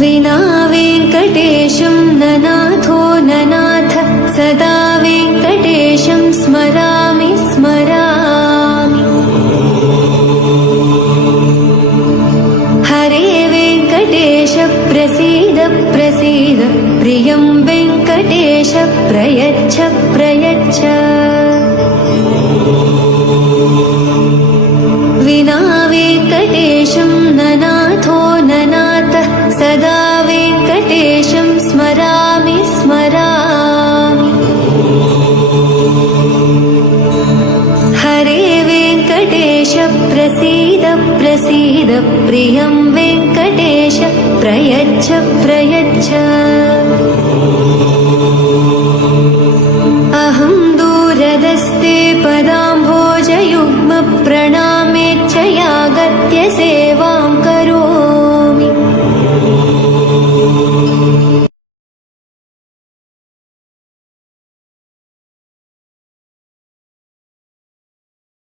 विना वेङ्कटेशं ननाथो ननाथ सदा वेङ्कटेशं स्मरामि स्मरामि। हरे वेङ्कटेश प्रसीद प्रसीद प्रियं वेङ्कटेश प्रयच्छ प्रयच्छ। विना वेङ्कटेशं ननाथो ननाथ सदा वेङ्कटेशं स्मरामि स्मरामि। हरे वेङ्कटेश प्रसीद प्रसीद प्रियं वेङ्कटेश प्रयच्छ प्रयच्छ।